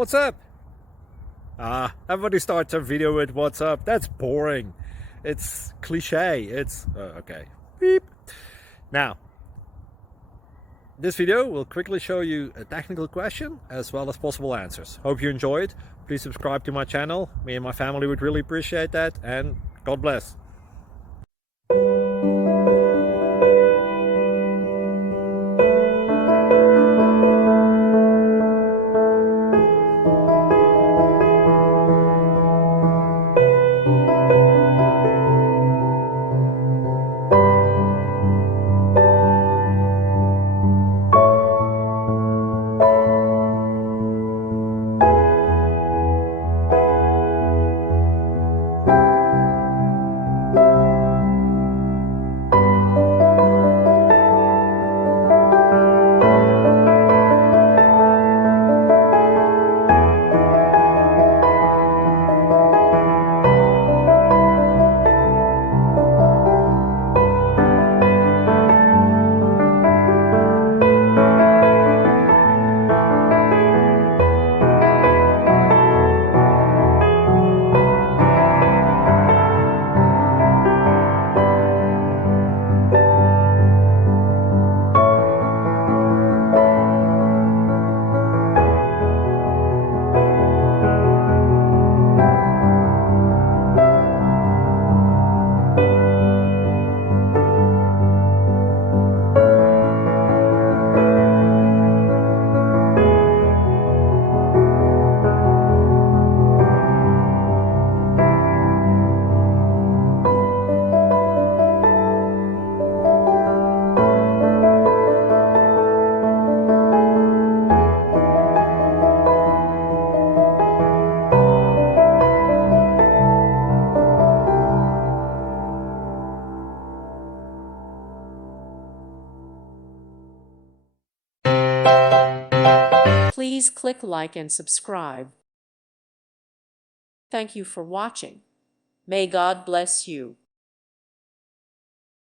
What's up? Everybody starts a video with what's up. That's boring. It's cliche. It's okay. Beep. Now, this video will quickly show you a technical question as well as possible answers. Hope you enjoyed. Please subscribe to my channel. Me and my family would really appreciate that, and God bless. Please click like and subscribe. Thank you for watching. May God bless you.